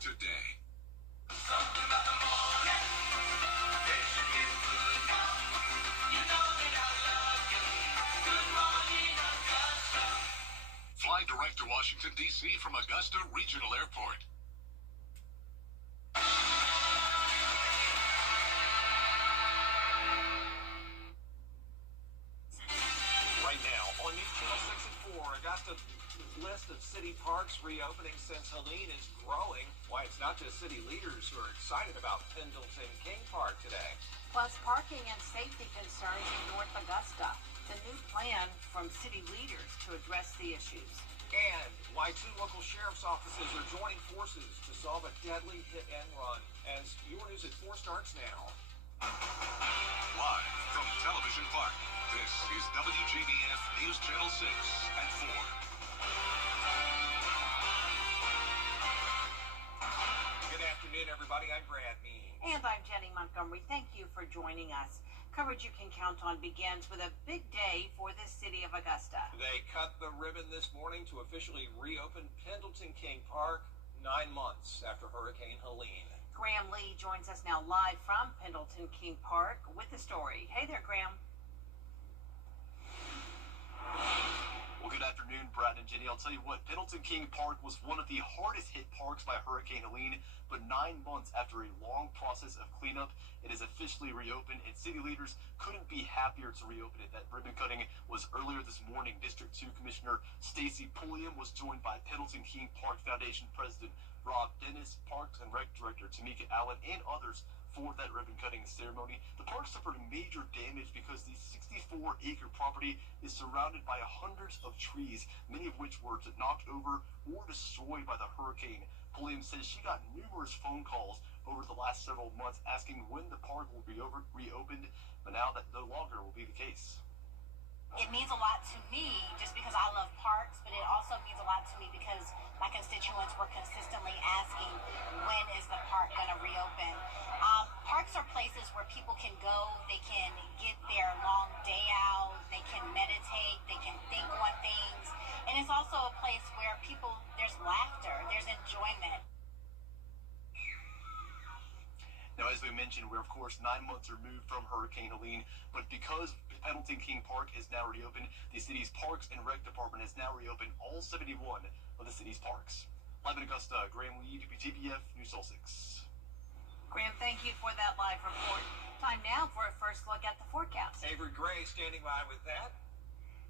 today. Something about the morning. It should be good morning. You know that I love you. Good morning, Augusta. Fly direct to Washington, D.C. from Augusta Regional Airport. Right now on News Channel 6 and 4, Augusta's list of city parks reopening since Helene is growing. Why, it's not just city leaders who are excited about Pendleton King Park today. Plus parking and safety concerns in North Augusta. The new plan from city leaders to address the issues. And why 2 local sheriff's offices are joining forces to solve a deadly hit and run. As your news at 4 starts now. Live from Television Park, this is WJBF News Channel 6 at 4. Good afternoon, everybody. I'm Brad Mean. And I'm Jenny Montgomery. Thank you for joining us. Coverage you can count on begins with a big day for the city of Augusta. They cut the ribbon this morning to officially reopen Pendleton King Park 9 months after Hurricane Helene. Graham Lee joins us now live from Pendleton King Park with the story. Hey there, Graham. Well, good afternoon, Brad and Jenny. I'll tell you what, Pendleton King Park was one of the hardest hit parks by Hurricane Helene, but 9 months after a long process of cleanup, it is officially reopened, and city leaders couldn't be happier to reopen it. That ribbon cutting was earlier this morning. District 2 Commissioner Stacy Pulliam was joined by Pendleton King Park Foundation President Rob Dennis, Parks and Rec Director Tamika Allen, and others for that ribbon cutting ceremony. The park suffered major damage because the 64-acre property is surrounded by hundreds of trees, many of which were knocked over or destroyed by the hurricane. Pulliam says she got numerous phone calls over the last several months asking when the park will be reopened, but now that no longer will be the case. It means a lot to me just because I love parks, but it also means a lot to me because my constituents were consistently asking, when is the park going to reopen? Parks are places where people can go, they can get their long day out, they can meditate, they can think on things, and it's also a place where there's laughter, there's enjoyment. Now, as we mentioned, we're of course 9 months removed from Hurricane Helene, but because Pendleton King Park is now reopened, the city's Parks and Rec Department has now reopened all 71 of the city's parks. Live in Augusta, Graham Lee, WJBF News Channel 6. Graham, thank you for that live report. Time now for a first look at the forecast. Avery Gray standing by with that.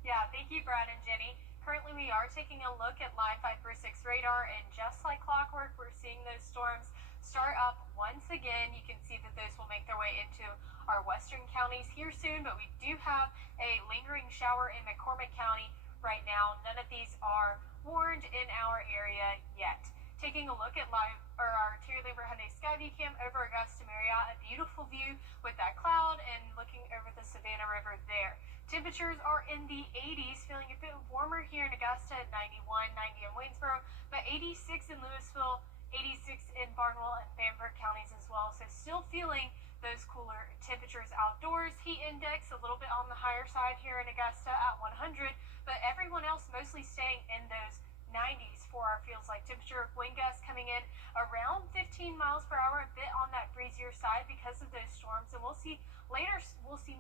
Yeah, thank you, Brad and Jenny. Currently, we are taking a look at Line 546 radar, and just like clockwork, we're seeing those storms start up once again. You can see that those will make their way into our western counties here soon, but we do have a lingering shower in McCormick County right now. None of these are warned in our area yet. Taking a look at our Terry Labor Hyundai Skyview Cam over Augusta Marriott, a beautiful view with that cloud and looking over the Savannah River there. Temperatures are in the 80s, feeling a bit warmer here in Augusta at 91, 90 in Waynesboro, but 86 in Louisville, 86 in Barnwell and Bamberg counties as well. So still feeling those cooler temperatures outdoors. Heat index a little bit on the higher side here in Augusta at 100, but everyone else mostly staying in those 90s for our feels like temperature. Wind gusts coming in around 15 miles per hour, a bit on that breezier side because of those storms. And we'll see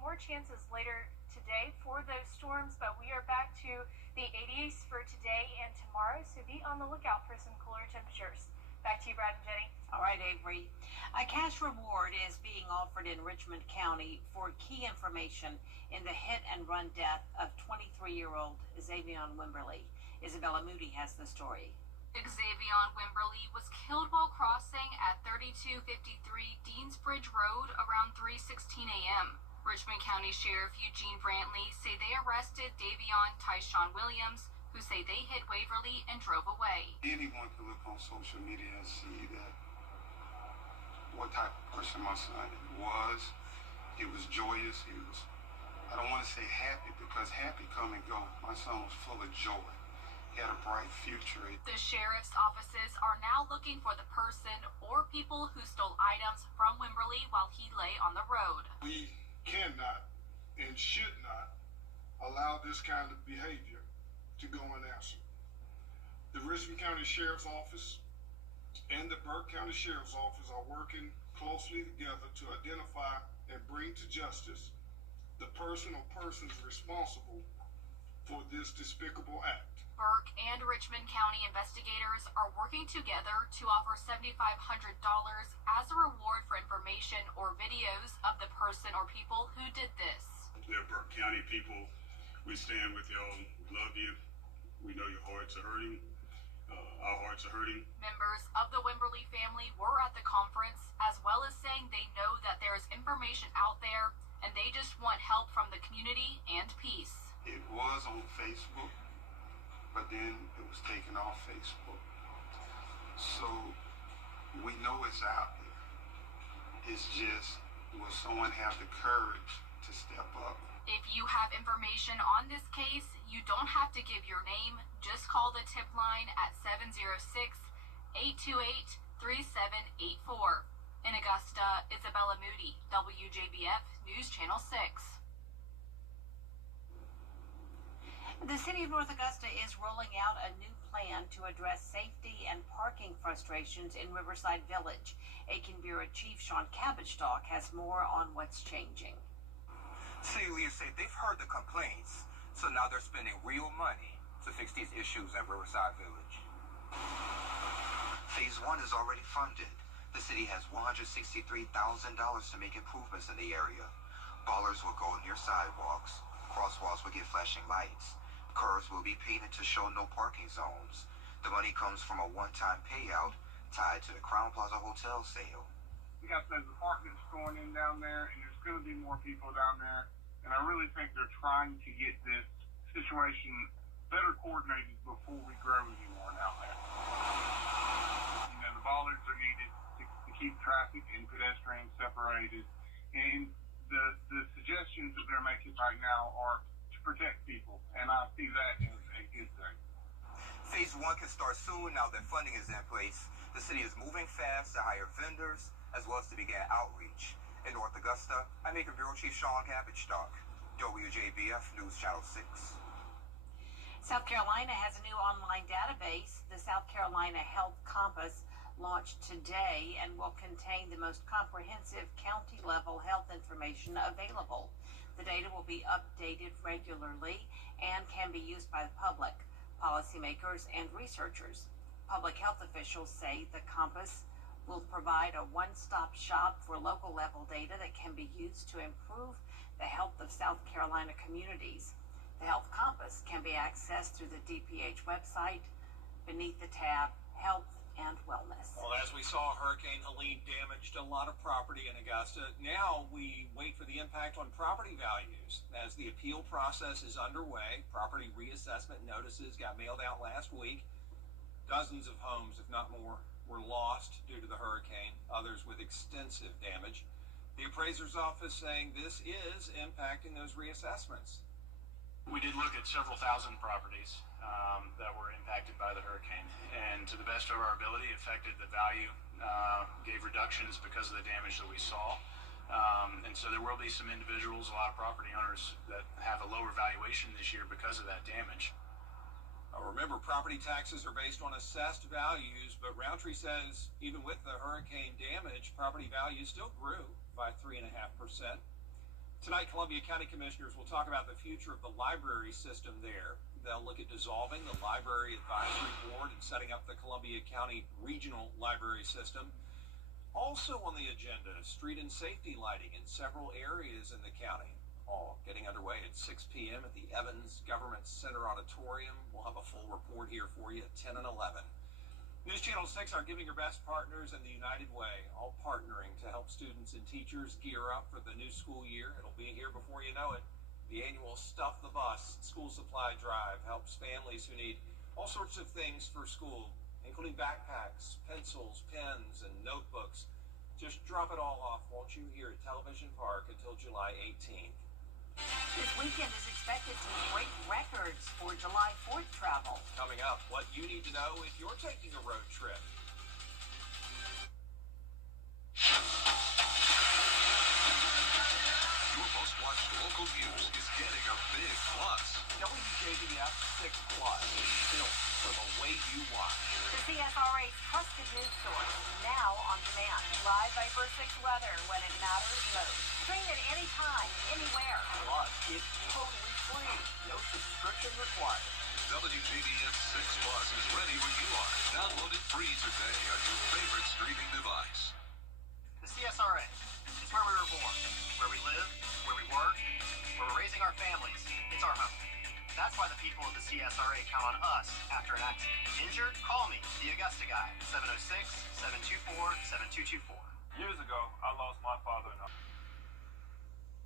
more chances later today for those storms, but we are back to the 80s for today and tomorrow. So be on the lookout for some cooler temperatures. Back to you, Brad and Jenny. All right, Avery. A cash reward is being offered in Richmond County for key information in the hit and run death of 23-year-old Xavion Wimberly. Isabella Moody has the story. Xavion Wimberly was killed while crossing at 3253 Deansbridge Road around 3:16 a.m. Richmond County Sheriff Eugene Brantley say they arrested Davion Tyshawn Williams, who say they hit Waverly and drove away. Anyone can look on social media and see that what type of person my son was. He was joyous. He was, I don't want to say happy because happy come and go. My son was full of joy. He had a bright future. The sheriff's offices are now looking for the person or people who stole items from Wimberly while he lay on the road. We cannot and should not allow this kind of behavior to go unanswered. The Richmond County Sheriff's Office and the the Burke County Sheriff's Office are working closely together to identify and bring to justice the person or persons responsible for this despicable act. Burke and Richmond County investigators are working together to offer $7,500 as a reward for information or videos of the person or people who did this. Dear Burke County people, we stand with y'all, love you. We know your hearts are hurting. Our hearts are hurting. Members of the Wimberly family were at the conference, as well as saying they know that there is information out there and they just want help from the community and peace. It was on Facebook, but then it was taken off Facebook. So we know it's out there. It's just, will someone have the courage to step up? If you have information on this case, you don't have to give your name. Just call the tip line at 706-828-3784. In Augusta, Isabella Moody, WJBF News Channel 6. The city of North Augusta is rolling out a new plan to address safety and parking frustrations in Riverside Village. Aiken Bureau Chief Sean Cabbage-Stalk has more on what's changing. City leaders say they've heard the complaints, so now they're spending real money to fix these issues at Riverside Village. Phase 1 is already funded. The city has $163,000 to make improvements in the area. Ballers will go near sidewalks. Crosswalks will get flashing lights. Curves will be painted to show no parking zones. The money comes from a one-time payout tied to the Crown Plaza Hotel sale. We got those apartments going in down there, and there's going to be more people down there. And I really think they're trying to get this situation better coordinated before we grow anymore down there. You know, the bollards are needed to keep traffic and pedestrians separated. And the suggestions that they're making right now are to protect people, and I see that as a good thing. Phase 1 can start soon now that funding is in place. The city is moving fast to hire vendors as well as to begin outreach. In North Augusta, I'm Aiken Bureau Chief Sean Cabbage-Stalk, WJBF News Channel 6. South Carolina has a new online database. The South Carolina Health Compass launched today and will contain the most comprehensive county-level health information available. The data will be updated regularly and can be used by the public, policymakers, and researchers. Public health officials say the Compass will provide a one-stop shop for local-level data that can be used to improve the health of South Carolina communities. The Health Compass can be accessed through the DPH website beneath the tab Health and Wellness. Well, as we saw, Hurricane Helene damaged a lot of property in Augusta. Now we wait for the impact on property values. As the appeal process is underway, property reassessment notices got mailed out last week. Dozens of homes, if not more, were lost due to the hurricane, others with extensive damage. The appraiser's office saying this is impacting those reassessments. We did look at several thousand properties that were impacted by the hurricane, and to the best of our ability, affected the value, gave reductions because of the damage that we saw. And so there will be some individuals, a lot of property owners, that have a lower valuation this year because of that damage. Remember, property taxes are based on assessed values, but Roundtree says even with the hurricane damage, property values still grew by 3.5%. Tonight, Columbia County Commissioners will talk about the future of the library system there. They'll look at dissolving the Library Advisory Board and setting up the Columbia County Regional Library System. Also on the agenda, street and safety lighting in several areas in the county. All getting underway at 6 p.m. at the Evans Government Center Auditorium. We'll have a full report here for you at 10 and 11. News Channel 6 are giving your best partners in the United Way, all partnering to help students and teachers gear up for the new school year. It'll be here before you know it. The annual Stuff the Bus school supply drive helps families who need all sorts of things for school, including backpacks, pencils, pens, and notebooks. Just drop it all off, won't you, here at Television Park until July 18th. This weekend is expected to break records for July 4th travel. Coming up, what you need to know if you're taking a road trip. Your most watched local news is getting a big plus. WJBF 6 Plus. Still for the way you watch. The CSRA's trusted news source, now on demand. Live Viper 6 weather when it matters most. Stream it anytime, anywhere. Plus, it's totally free. No subscription required. WJBF 6 Plus is ready when you are. Download it free today on your favorite streaming device. The CSRA, it's where we were born, where we live, where we work, where we're raising our families. It's our home. That's why the people of the CSRA count on us after an accident. Injured? Call me, the Augusta guy, 706-724-7224. Years ago, I lost my father and I.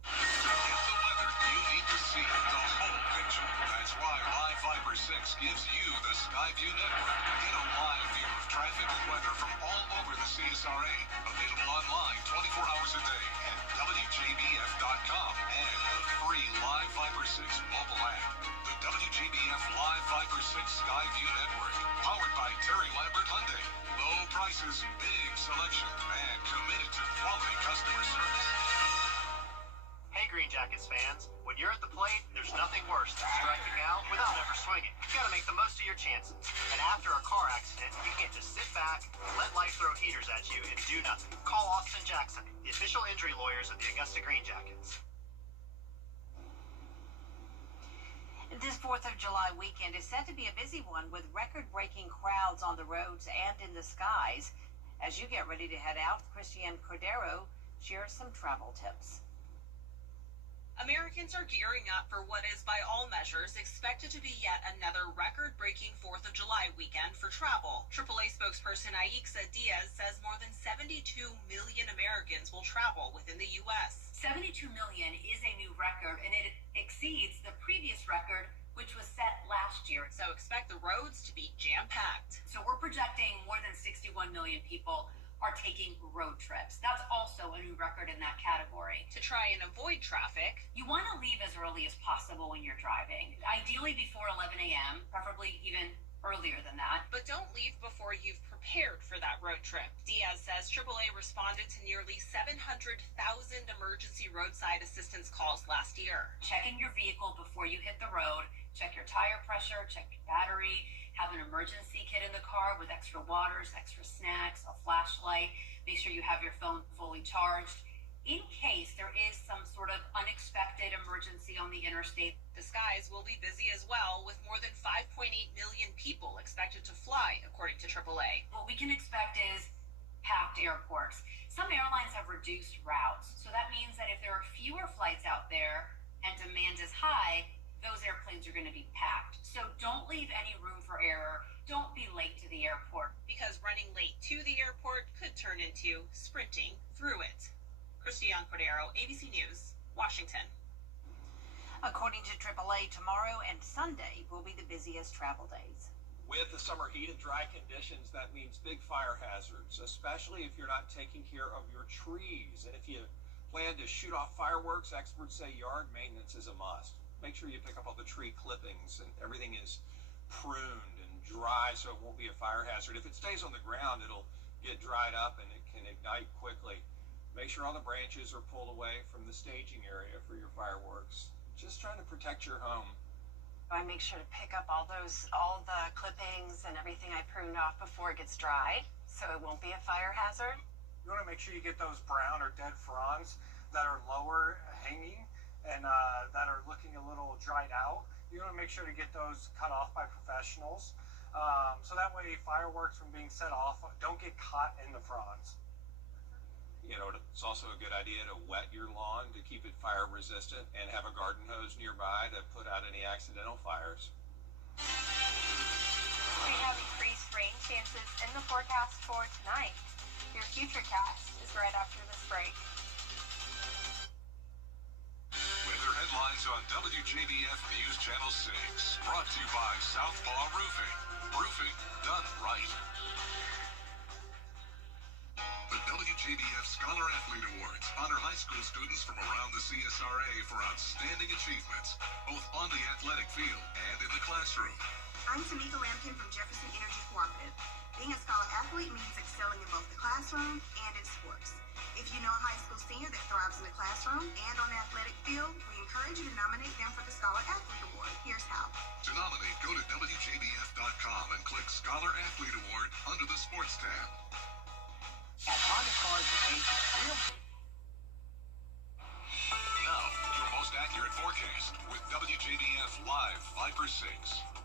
To get the weather, you need to see the whole picture. That's why Live Viper 6 gives you the Skyview network. Get a live view of traffic and weather from all over the CSRA. Available online 24 hours a day at WJBF.com and the free Live Viper 6 mobile app. The WJBF Live Viper 6 Skyview network. Powered by Terry Lambert Hyundai. Low prices, big selection, and committed to quality customer service. Hey Green Jackets fans, when you're at the plate, there's nothing worse than striking out without ever swinging. You gotta make the most of your chances. And after a car accident, you can't just sit back, let life throw heaters at you, and do nothing. Call Austin Jackson, the official injury lawyers of the Augusta Green Jackets. This 4th of July weekend is set to be a busy one with record-breaking crowds on the roads and in the skies. As you get ready to head out, Christiane Cordero shares some travel tips. Americans are gearing up for what is, by all measures, expected to be yet another record-breaking 4th of July weekend for travel. AAA spokesperson Aixa Diaz says more than 72 million Americans will travel within the U.S. 72 million is a new record, and it exceeds the previous record, which was set last year. So expect the roads to be jam-packed. So we're projecting more than 61 million people are taking road trips. That's also a new record in that category. To try and avoid traffic, you want to leave as early as possible when you're driving. Ideally before 11 a.m., preferably even earlier than that. But don't leave before you've prepared for that road trip. Diaz says AAA responded to nearly 700,000 emergency roadside assistance calls last year. Checking your vehicle before you hit the road, check your tire pressure, check your battery, have an emergency kit in the car with extra waters, extra snacks, a flashlight. Make sure you have your phone fully charged in case there is some sort of unexpected emergency on the interstate. The skies will be busy as well, with more than 5.8 million people expected to fly, according to AAA. What we can expect is packed airports. Some airlines have reduced routes, so that means that if there are fewer flights out there and demand is high, those airplanes are going to be packed. So don't leave any room for error. Don't be late to the airport. Because running late to the airport could turn into sprinting through it. Christiane Cordero, ABC News, Washington. According to AAA, tomorrow and Sunday will be the busiest travel days. With the summer heat and dry conditions, that means big fire hazards, especially if you're not taking care of your trees. And if you plan to shoot off fireworks, experts say yard maintenance is a must. Make sure you pick up all the tree clippings and everything is pruned and dry so it won't be a fire hazard. If it stays on the ground, it'll get dried up and it can ignite quickly. Make sure all the branches are pulled away from the staging area for your fireworks. Just trying to protect your home. I make sure to pick up all the clippings and everything I pruned off before it gets dry so it won't be a fire hazard. You want to make sure you get those brown or dead fronds that are lower hanging and that are looking a little dried out. You want to make sure to get those cut off by professionals. So that way fireworks from being set off don't get caught in the fronds. You know, it's also a good idea to wet your lawn to keep it fire resistant and have a garden hose nearby to put out any accidental fires. We have increased rain chances in the forecast for tonight. Your futurecast is right after this break. Weather headlines on WJBF News Channel 6. Brought to you by Southpaw Roofing. Roofing done right. The WJBF Scholar Athlete Awards honor high school students from around the CSRA for outstanding achievements, both on the athletic field and in the classroom. I'm Tamika Lampkin from Jefferson Energy Cooperative. Being a Scholar Athlete means excelling in both the classroom and in sports. If you know a high school senior that thrives in the classroom and on the athletic field, we encourage encourage you to nominate them for the Scholar Athlete Award. Here's how. To nominate, go to WJBF.com and click Scholar Athlete Award under the Sports tab. At Honda Cars, the base is real. Now, your most accurate forecast with WJBF Live Viper 6.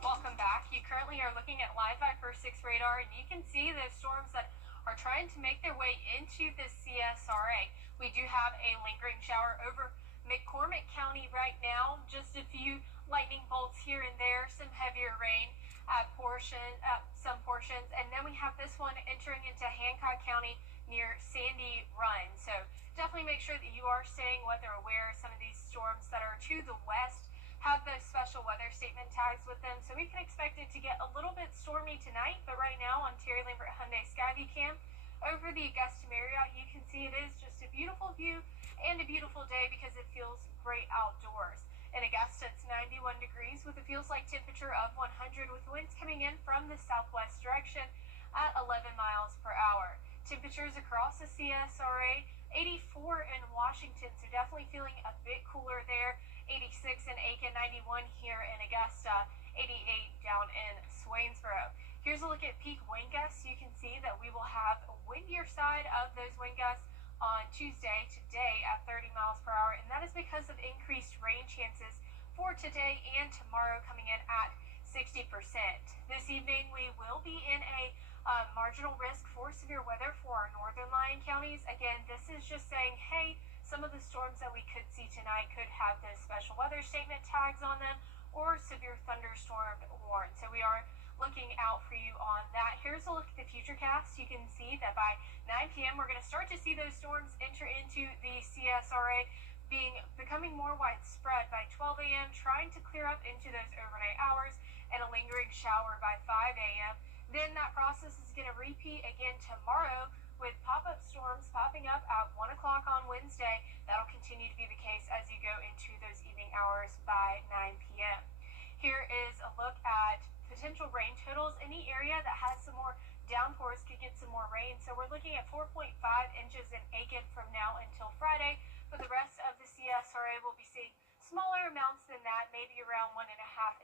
Welcome back. You currently are looking at live Viper 6 radar, and you can see those storms that are trying to make their way into the CSRA. We do have a lingering shower over McCormick County right now. Just a few lightning bolts here and there, some heavier rain at some portions, and then we have this one entering into Hancock County near Sandy Run. So definitely make sure that you are staying weather aware. Some of these storms that are to the west have those special weather statement tags with them, so we can expect it to get a little bit stormy tonight. But right now on Terry Lambert Hyundai Skyview Cam over the Augusta Marriott, you can see it is just a beautiful view and a beautiful day because it feels great outdoors. In Augusta, it's 91 degrees with a feels like temperature of 100, with winds coming in from the southwest direction at 11 miles per hour. Temperatures across the CSRA, 84 in Washington, so definitely feeling a bit cooler there. 86 in Aiken, 91 here in Augusta, 88 down in Swainsboro. Here's a look at peak wind gusts. You can see that we will have a windier side of those wind gusts on Tuesday, today at 30 miles per hour, and that is because of increased rain chances for today and tomorrow coming in at 60%. This evening we will be in a marginal risk for severe weather for our northern Lyon counties. Again, this is just saying, hey, some of the storms that we could see tonight could have those special weather statement tags on them or severe thunderstorm warn. So we are looking out for you on that. Here's a look at the futurecast. You can see that by 9 p.m. we're going to start to see those storms enter into the CSRA, becoming more widespread by 12 a.m., trying to clear up into those overnight hours, and a lingering shower by 5 a.m. Then that process is going to repeat again tomorrow with pop-up storms popping up at 1 o'clock on Wednesday. That'll continue to be the case as you go into those evening hours by 9 p.m. Here is a look at potential rain totals. Any area that has some more downpours could get some more rain. So we're looking at 4.5 inches in Aiken from now until Friday. For the rest of the CSRA, we'll be seeing smaller amounts than that, maybe around 1.5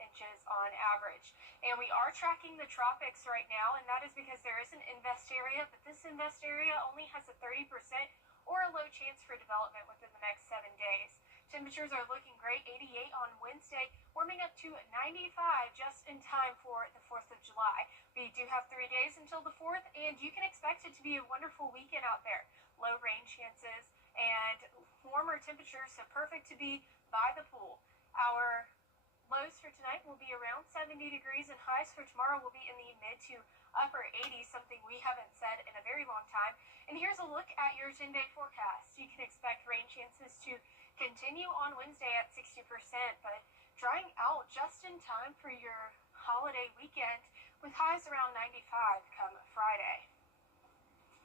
inches on average. And we are tracking the tropics right now, and that is because there is an invest area, but this invest area only has a 30% or a low chance for development within the next 7 days. Temperatures are looking great, 88 on Wednesday, warming up to 95 just in time for the 4th of July. We do have 3 days until the 4th, and you can expect it to be a wonderful weekend out there. Low rain chances and warmer temperatures, so perfect to be by the pool. Our lows for tonight will be around 70 degrees, and highs for tomorrow will be in the mid to upper 80s, something we haven't said in a very long time. And here's a look at your 10-day forecast. You can expect rain chances to continue on Wednesday at 60%, but drying out just in time for your holiday weekend with highs around 95 come Friday.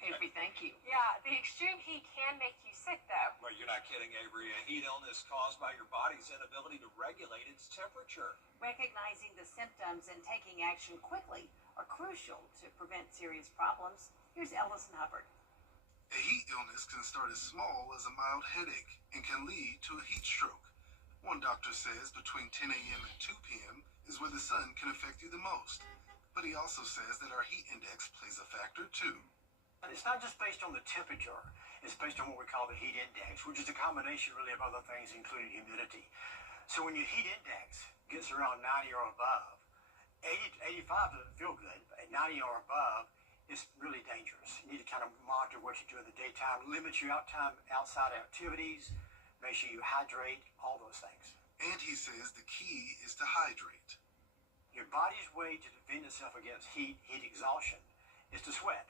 Avery, thank you. Yeah, the extreme heat can make you sick, though. Well, you're not kidding, Avery. A heat illness caused by your body's inability to regulate its temperature. Recognizing the symptoms and taking action quickly are crucial to prevent serious problems. Here's Ellison Hubbard. A heat illness can start as small as a mild headache and can lead to a heat stroke. One doctor says between 10 a.m. and 2 p.m. is where the sun can affect you the most. But he also says that our heat index plays a factor too. It's not just based on the temperature. It's based on what we call the heat index, which is a combination really of other things, including humidity. So when your heat index gets around 90 or above, 80 to 85 doesn't feel good, but at 90 or above, it's really dangerous. You need to kind of monitor what you do in the daytime, limit your outside activities, make sure you hydrate, all those things. And he says the key is to hydrate. Your body's way to defend itself against heat exhaustion, is to sweat.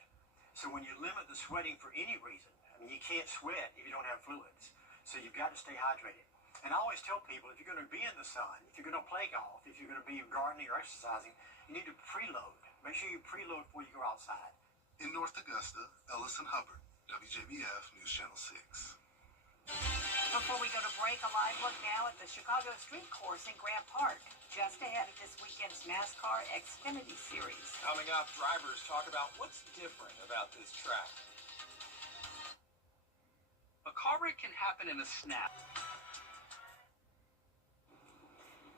So when you limit the sweating for any reason, I mean, you can't sweat if you don't have fluids. So you've got to stay hydrated. And I always tell people, if you're going to be in the sun, if you're going to play golf, if you're going to be gardening or exercising, you need to preload. Make sure you preload before you go outside. In North Augusta, Ellison Hubbard, WJBF News Channel 6. Before we go to break, a live look now at the Chicago Street Course in Grant Park, just ahead of this weekend's NASCAR Xfinity Series. Coming up, drivers talk about what's different about this track. A car wreck can happen in a snap.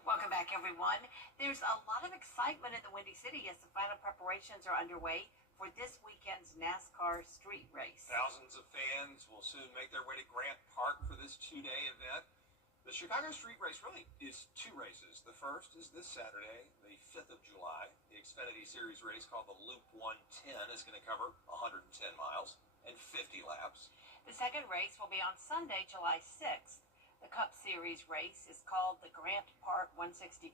Welcome back, everyone. There's a lot of excitement in the Windy City as the final preparations are underway for this weekend's NASCAR street race. Thousands of fans will soon make their way to Grant Park for this two-day event. The Chicago Street Race really is two races. The first is this Saturday, the 5th of July. The Xfinity Series race called the Loop 110 is going to cover 110 miles and 50 laps. The second race will be on Sunday, July 6th. The Cup Series race is called the Grant Park 165.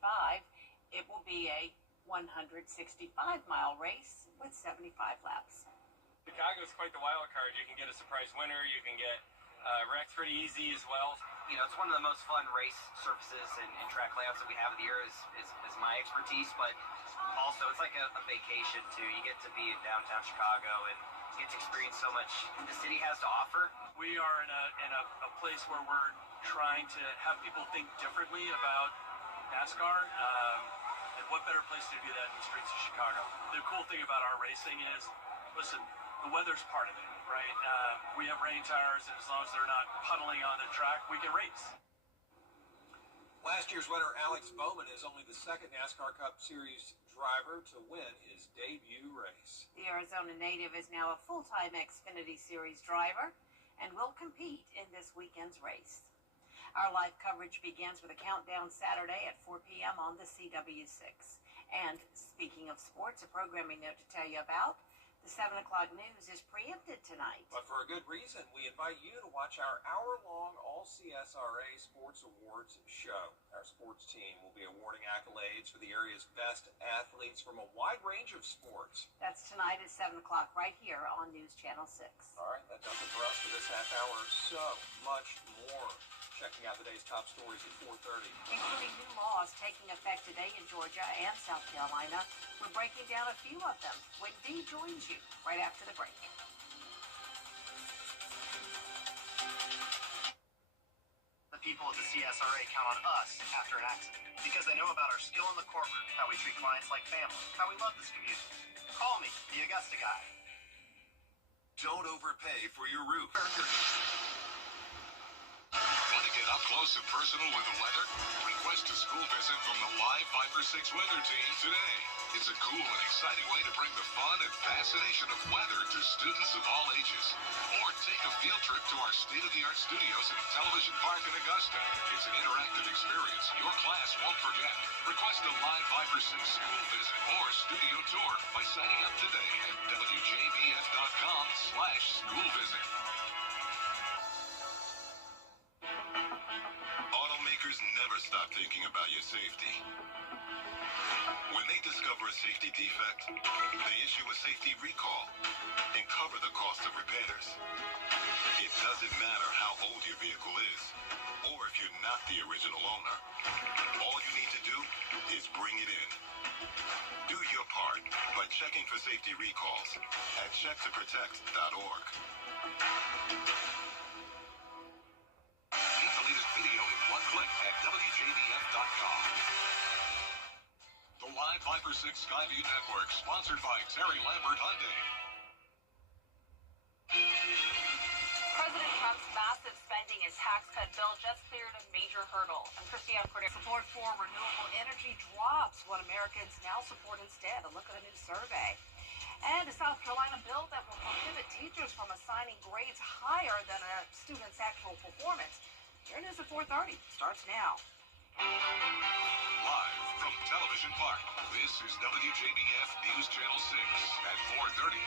It will be a 165-mile race with 75 laps. Chicago's quite the wild card. You can get a surprise winner. You can get wrecked pretty easy as well. You know, it's one of the most fun race surfaces and track layouts that we have of the year is my expertise, but also it's like a vacation too. You get to be in downtown Chicago and get to experience so much the city has to offer. We are in a place where we're trying to have people think differently about NASCAR, and what better place to do that in the streets of Chicago. The cool thing about our racing is, listen, the weather's part of it, right? We have rain tires, and as long as they're not puddling on the track, we can race. Last year's winner, Alex Bowman, is only the second NASCAR Cup Series driver to win his debut race. The Arizona native is now a full-time Xfinity Series driver and will compete in this weekend's race. Our live coverage begins with a countdown Saturday at 4 p.m. on the CW6. And speaking of sports, a programming note to tell you about. The 7 o'clock news is preempted tonight. But for a good reason, we invite you to watch our hour-long All-CSRA Sports Awards show. Our sports team will be awarding accolades for the area's best athletes from a wide range of sports. That's tonight at 7 o'clock right here on News Channel 6. All right, that does it for us for this half hour. So much more. Checking out today's top stories at 4:30. Including new laws taking effect today in Georgia and South Carolina. We're breaking down a few of them when Dee joins you right after the break. The people at the CSRA count on us after an accident because they know about our skill in the courtroom, how we treat clients like family, how we love this community. Call me, the Augusta guy. Don't overpay for your roof. Want to get up close and personal with the weather? Request a school visit from the Live 5 for 6 weather team today. It's a cool and exciting way to bring the fun and fascination of weather to students of all ages. Or take a field trip to our state-of-the-art studios at Television Park in Augusta. It's an interactive experience your class won't forget. Request a Live 5 for 6 school visit or studio tour by signing up today at WJBF.com/school visit. Automakers never stop thinking about your safety. When they discover a safety defect, they issue a safety recall and cover the cost of repairs. It doesn't matter how old your vehicle is or if you're not the original owner. All you need to do is bring it in. Do your part by checking for safety recalls at checktoprotect.org. Get the latest video in one click at WJBF.com. The Live 5 for 6 Skyview Network, sponsored by Terry Lambert Hyundai. President Trump's massive spending and tax cut bill just cleared a major hurdle. And Christiane Corday. Support for renewable energy drops what Americans now support instead. A look at a new survey. And a South Carolina bill that will prohibit teachers from assigning grades higher than a student's actual performance. Your news at 4:30 starts now. Live from Television Park, this is WJBF News Channel 6 at 4:30.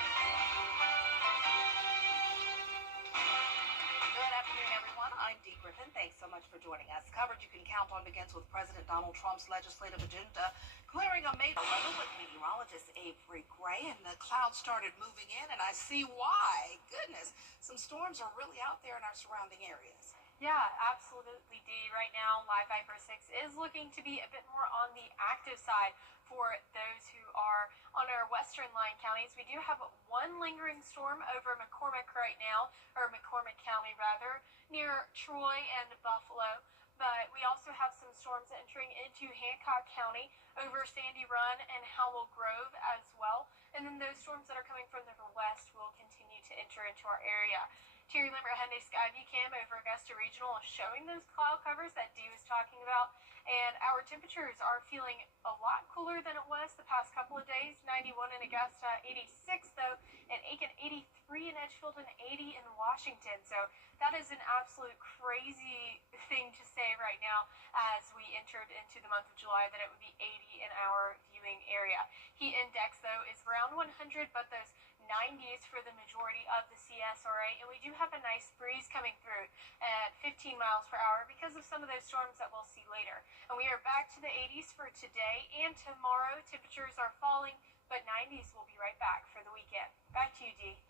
Good afternoon, everyone. I'm Dee Griffin. Thanks so much for joining us. Coverage you can count on begins with President Donald Trump's legislative agenda clearing a major level with meteorologist Avery Gray, and the clouds started moving in, and I see why. Goodness, some storms are really out there in our surrounding areas. Yeah, absolutely, Dee. Right now, Live 5 for 6 is looking to be a bit more on the active side for those who are on our western line counties. We do have one lingering storm over McCormick right now, or McCormick County rather, near Troy and Buffalo. But we also have some storms entering into Hancock County over Sandy Run and Howell Grove as well. And then those storms that are coming from the west will continue to enter into our area. Terry Limerick Hyundai Skyview Cam over Augusta Regional is showing those cloud covers that Dee was talking about. And our temperatures are feeling a lot cooler than it was the past couple of days. 91 in Augusta, 86 though, and Aiken 83 in Edgefield, and 80 in Washington. So that is an absolute crazy thing to say right now as we entered into the month of July, that it would be 80 in our viewing area. Heat index though is around 100, but those 90s for the majority of the CSRA, and we do have a nice breeze coming through at 15 miles per hour because of some of those storms that we'll see later. And we are back to the 80s for today and tomorrow. Temperatures are falling, but 90s will be right back for the weekend. Back to you, Dee.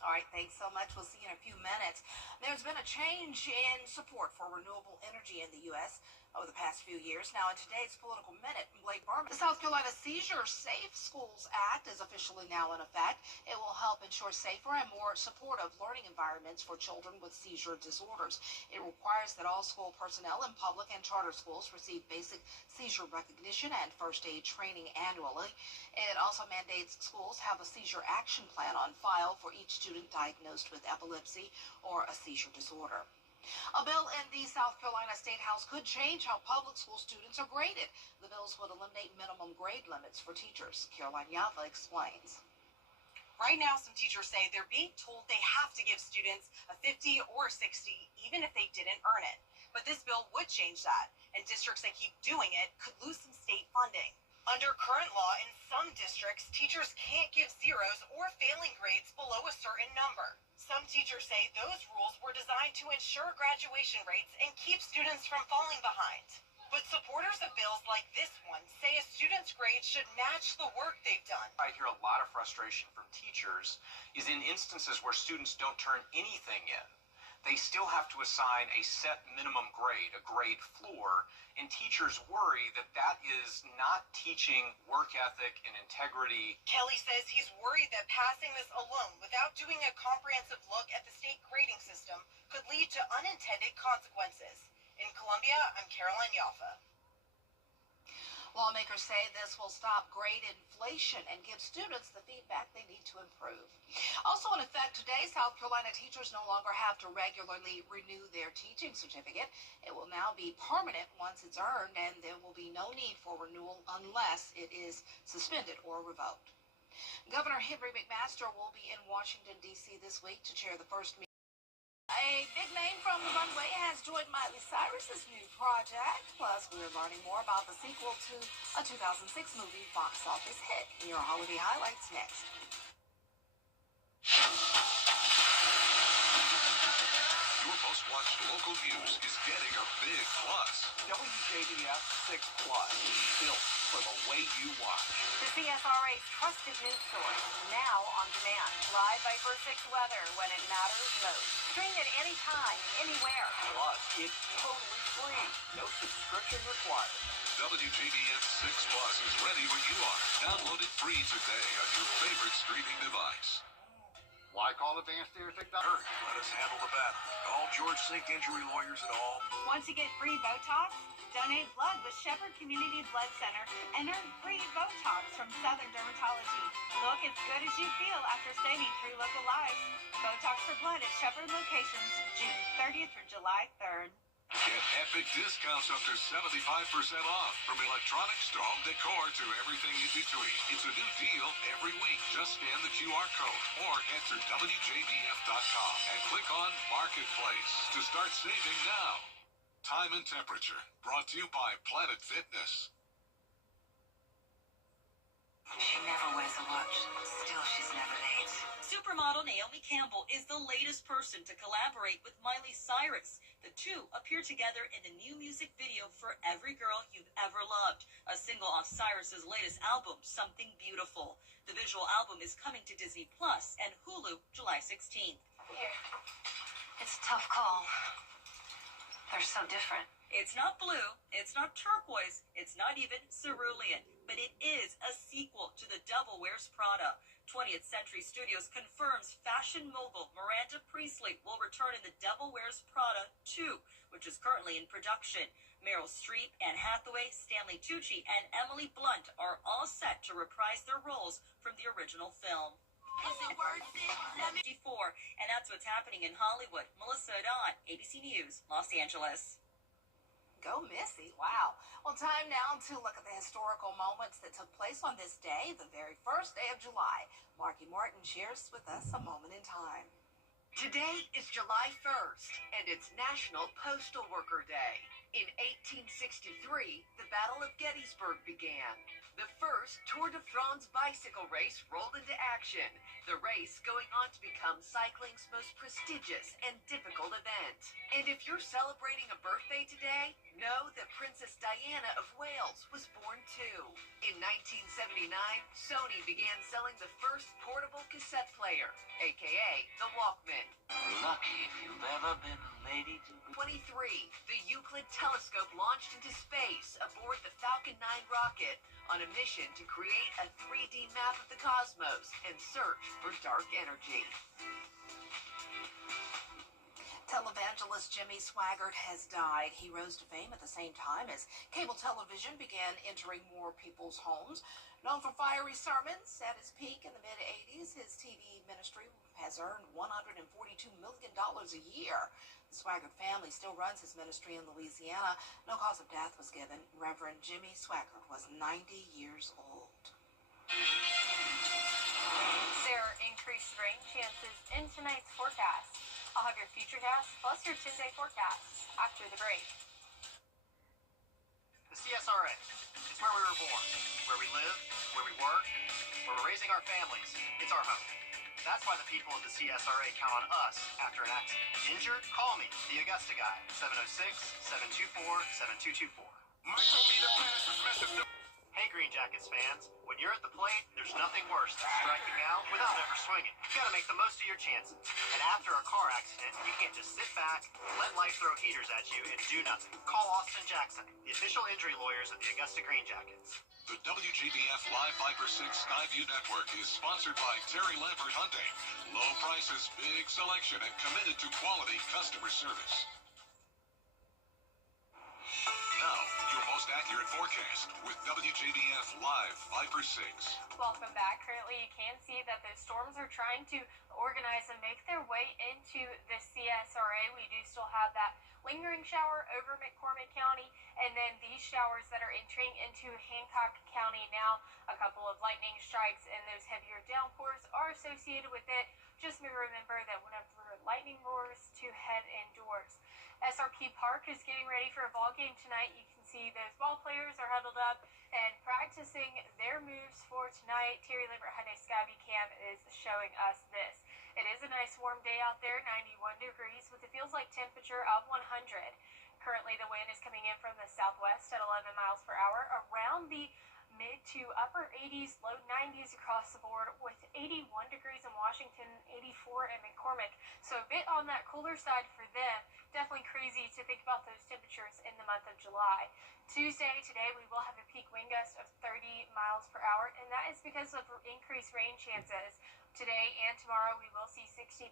All right, thanks so much. We'll see you in a few minutes. There's been a change in support for renewable energy in the U.S. over the past few years. Now, in today's Political Minute, Blake Berman, the South Carolina Seizure Safe Schools Act is officially now in effect. It will help ensure safer and more supportive learning environments for children with seizure disorders. It requires that all school personnel in public and charter schools receive basic seizure recognition and first aid training annually. It also mandates schools have a seizure action plan on file for each student diagnosed with epilepsy or a seizure disorder. A bill in the South Carolina State House could change how public school students are graded. The bills would eliminate minimum grade limits for teachers. Caroline Yava explains. Right now, some teachers say they're being told they have to give students a 50 or 60, even if they didn't earn it. But this bill would change that, and districts that keep doing it could lose some state funding. Under current law, in some districts, teachers can't give zeros or failing grades below a certain number. Some teachers say those rules were designed to ensure graduation rates and keep students from falling behind. But supporters of bills like this one say a student's grade should match the work they've done. I hear a lot of frustration from teachers is in instances where students don't turn anything in. They still have to assign a set minimum grade, a grade floor, and teachers worry that that is not teaching work ethic and integrity. Kelly says he's worried that passing this alone without doing a comprehensive look at the state grading system could lead to unintended consequences. In Columbia, I'm Caroline Yaffa. Lawmakers say this will stop grade inflation and give students the feedback they need to improve. Also in effect today, South Carolina teachers no longer have to regularly renew their teaching certificate. It will now be permanent once it's earned, and there will be no need for renewal unless it is suspended or revoked. Governor Henry McMaster will be in Washington, D.C. this week to chair the first meeting. A big name from the runway has joined Miley Cyrus's new project. Plus, we're learning more about the sequel to a 2006 movie box office hit. Your holiday highlights next. Your most watched local news is getting a big plus. WJBF 6 Plus, built for the way you watch. The CSRA's trusted news source, now on demand. Live Viper 6 weather when it matters most. Stream it anytime, anywhere. Plus, it's totally free. No subscription required. WJBF 6 Plus is ready when you are. Download it free today on your favorite streaming device. Why call Advanced Airtech? Let us handle the battle. Call George Sink Injury Lawyers at all. Want to get free Botox? Donate blood with Shepherd Community Blood Center and earn free Botox from Southern Dermatology. Look as good as you feel after saving 3 local lives. Botox for blood at Shepherd locations June 30th through July 3rd. Get epic discounts up to 75% off. From electronics to home decor to everything in between. It's a new deal every week. Just scan the QR code or enter WJBF.com and click on Marketplace to start saving now. Time and temperature brought to you by Planet Fitness. She never wears a watch. Still, she's never late. Supermodel Naomi Campbell is the latest person to collaborate with Miley Cyrus. The two appear together in the new music video for Every Girl You've Ever Loved, a single off Cyrus's latest album, Something Beautiful. The visual album is coming to Disney Plus and Hulu July 16th. Here. It's a tough call. They're so different. It's not blue, it's not turquoise, it's not even cerulean, but it is a sequel to The Devil Wears Prada. 20th Century Studios confirms fashion mogul Miranda Priestly will return in The Devil Wears Prada 2, which is currently in production. Meryl Streep, Anne Hathaway, Stanley Tucci, and Emily Blunt are all set to reprise their roles from the original film. Is it worth it? Let me... And that's what's happening in Hollywood. Melissa Don, ABC News, Los Angeles. Go Missy. Wow. Well, time now to look at the historical moments that took place on this day, the very first day of July. Marky Martin shares with us a moment in time. Today is July 1st, and it's National Postal Worker Day. In 1863, the Battle of Gettysburg began. The first Tour de France bicycle race rolled into action, the race going on to become cycling's most prestigious and difficult event. And if you're celebrating a birthday today, know that Princess Diana of Wales was born too. In 1979, Sony began selling the first portable cassette player, aka the Walkman. Lucky if you've ever been a lady to... 23. The Euclid telescope launched into space aboard the Falcon 9 rocket on a mission to create a 3D map of the cosmos and search for dark energy. Televangelist Jimmy Swaggart has died. He rose to fame at the same time as cable television began entering more people's homes. Known for fiery sermons at his peak in the mid-'80s, his TV ministry has earned $142 million a year. The Swaggart family still runs his ministry in Louisiana. No cause of death was given. Reverend Jimmy Swaggart was 90 years old. There are increased rain chances in tonight's forecast. I'll have your futurecast plus your 10-day forecast after the break. The CSRA. It's where we were born, where we live, where we work, where we're raising our families. It's our home. That's why the people of the CSRA count on us after an accident. Injured? Call me, the Augusta guy, 706-724-7224. Hey, Green Jackets fans, when you're at the plate, there's nothing worse than striking out without ever swinging. You gotta make the most of your chances. And after a car accident, you can't just sit back, let life throw heaters at you, and do nothing. Call Austin Jackson, the official injury lawyers of the Augusta Green Jackets. The WJBF Live Viper 6 Skyview Network is sponsored by Terry Lambert Hyundai. Low prices, big selection, and committed to quality customer service. Now, your most accurate forecast with WJBF Live Viper 6. Welcome back. Currently, you can see that those storms are trying to organize and make their way into the CSRA. We do still have that lingering shower over McCormick County, and then these showers that are entering into Hancock County now. A couple of lightning strikes and those heavier downpours are associated with it. Just remember that whenever lightning roars, to head indoors. SRP Park is getting ready for a ball game tonight. You can see those ball players are huddled up and practicing their moves for tonight. Terry Lambert Hyundai Skyview Cam is showing us this. It is a nice warm day out there, 91 degrees with a feels like temperature of 100. Currently the wind is coming in from the southwest at 11 miles per hour around the mid to upper 80s, low 90s across the board with 81 degrees in Washington, 84 in McCormick. So a bit on that cooler side for them. Definitely crazy to think about those temperatures in the month of July. Tuesday, today, we will have a peak wind gust of 30 miles per hour, and that is because of increased rain chances. Today and tomorrow, we will see 60%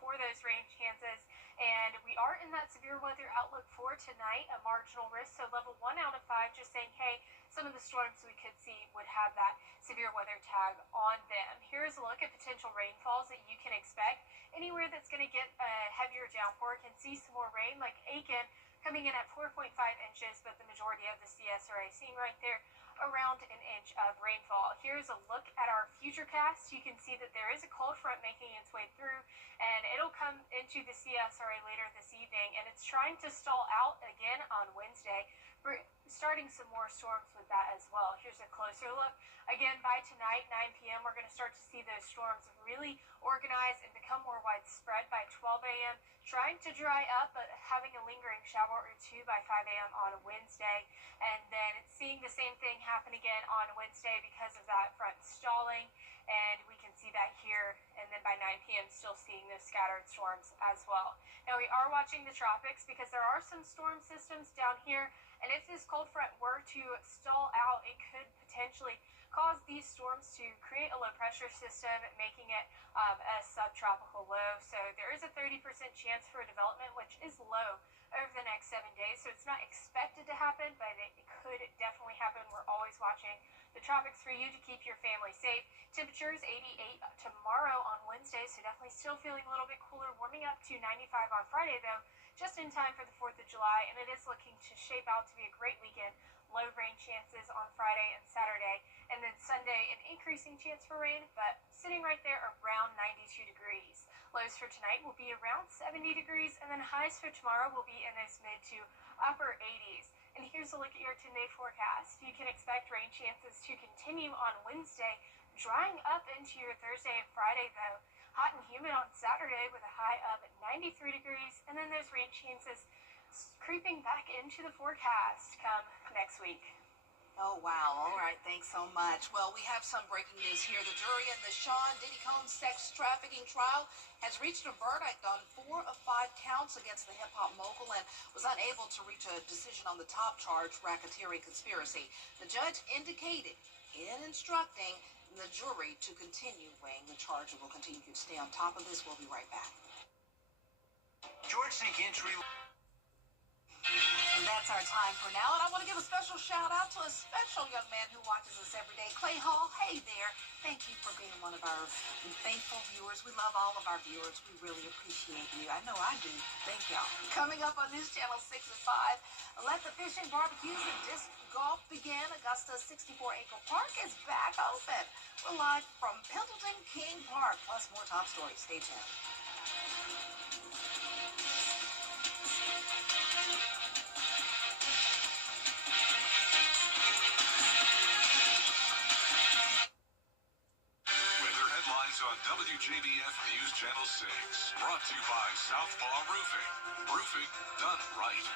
for those rain chances, and we are in that severe weather outlook for tonight, a marginal risk, so level 1 out of 5, just saying, hey, some of the storms we could see would have that severe weather tag on them. Here's a look at potential rainfalls that you can expect. Anywhere that's going to get a heavier downpour can see some more rain, like Aiken coming in at 4.5 inches, but the majority of the CSRA seeing right there around an inch of rainfall. Here's a look at our futurecast. You can see that there is a cold front making its way through, and it'll come into the CSRA later this evening, and it's trying to stall out again on Wednesday. We're starting some more storms with that as well. Here's a closer look. Again, by tonight, 9 p.m., we're going to start to see those storms really organize and become more widespread by 12 a.m., trying to dry up, but having a lingering shower or two by 5 a.m. on Wednesday. And then seeing the same thing happen again on Wednesday because of that front stalling. And we can see that here. And then by 9 p.m., still seeing those scattered storms as well. Now, we are watching the tropics because there are some storm systems down here. And if this cold front were to stall out, it could potentially cause these storms to create a low pressure system, making it a subtropical low. So there is a 30% chance for development, which is low over the next 7 days. So it's not expected to happen, but it could definitely happen. We're always watching the tropics for you to keep your family safe. Temperatures 88 tomorrow on Wednesday, so definitely still feeling a little bit cooler, warming up to 95 on Friday though, just in time for the 4th of July, and it is looking to shape out to be a great weekend. Low rain chances on Friday and Saturday, and then Sunday an increasing chance for rain, but sitting right there around 92 degrees. Lows for tonight will be around 70 degrees, and then highs for tomorrow will be in those mid to upper 80s. And here's a look at your 10-day forecast. You can expect rain chances to continue on Wednesday, drying up into your Thursday and Friday though. Hot and humid on Saturday with a high of 93 degrees, and then those rain chances creeping back into the forecast come next week. Oh, wow. All right. Thanks so much. Well, we have some breaking news here. The jury in the Sean Diddy Combs sex trafficking trial has reached a verdict on 4 of 5 counts against the hip-hop mogul and was unable to reach a decision on the top charge, racketeering conspiracy. The judge indicated in instructing the jury to continue weighing the charge, and will continue to stay on top of this. We'll be right back. George C. Gentry. And that's our time for now. And I want to give a special shout out to a special young man who watches us every day, Clay Hall. Hey there. Thank you for being one of our faithful viewers. We love all of our viewers. We really appreciate you. I know I do. Thank y'all. Coming up on News Channel 6 at 5, let the fishing, barbecues, and disc golf begin. Augusta's 64-acre park is back open. We're live from Pendleton King Park, plus more top stories. Stay tuned. On WJBF News Channel 6, brought to you by Southpaw Roofing. Roofing done right.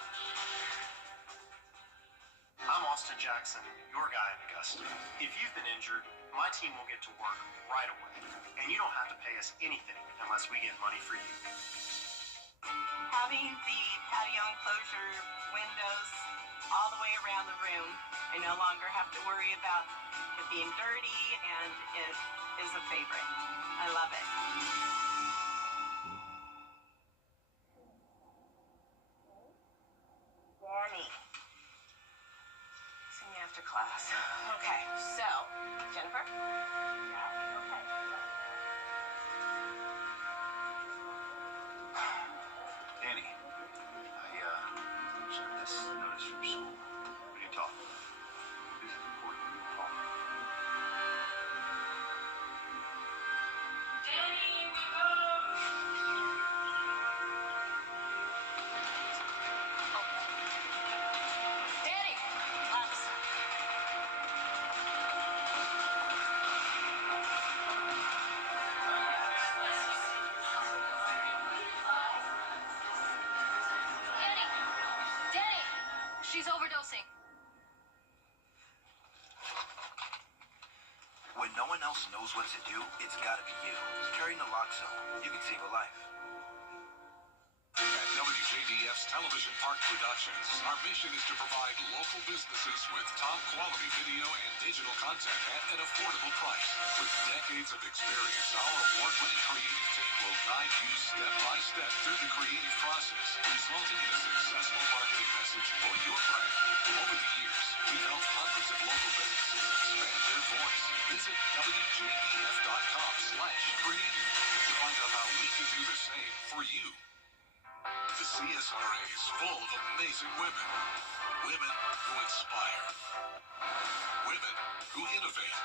I'm Austin Jackson, your guy in Augusta. If you've been injured, my team will get to work right away. And you don't have to pay us anything unless we get money for you. Having the patio enclosure windows all the way around the room, I no longer have to worry about it being dirty, and it is a favorite. I love it. Danny. See me after class. Okay, so, Jennifer? Yeah, okay. Danny, I just got this notice from school. We need to talk. This is important. We need to talk. She's overdosing. When no one else knows what to do, it's gotta be you. Carry naloxone. You can save a life. At WJBF's Television Park Productions, our mission is to provide local businesses with top quality video and digital content at an affordable price. With decades of experience, our award-winning creative team will guide you step by step through the creative process, resulting in a successful marketing message for your brand. Over the years, we've helped hundreds of local businesses expand their voice. Visit WJBF.com/creative to find out how we can do the same for you. The CSRA is full of amazing women. Women who inspire. Women who innovate.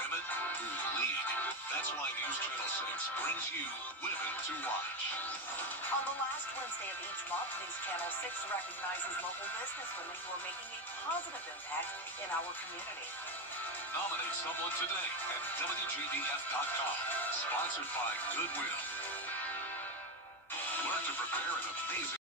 Women who lead. That's why News Channel 6 brings you Women to Watch. On the last Wednesday of each month, News Channel 6 recognizes local businesswomen who are making a positive impact in our community. Nominate someone today at WJBF.com. Sponsored by Goodwill. Learn to prepare an amazing